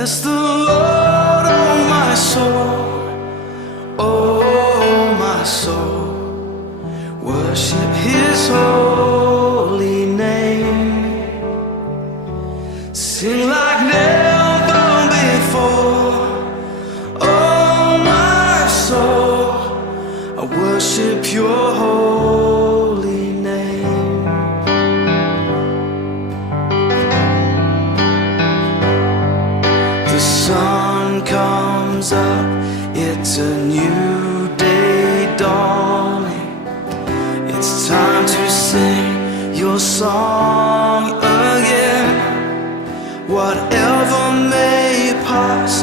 Bless the Lord, oh my soul, oh my soul. Worship His holy name. Sing like never before. Oh my soul, I worship Your holy name. The sun comes up, it's a new day dawning. It's time to sing Your song again. Whatever may pass,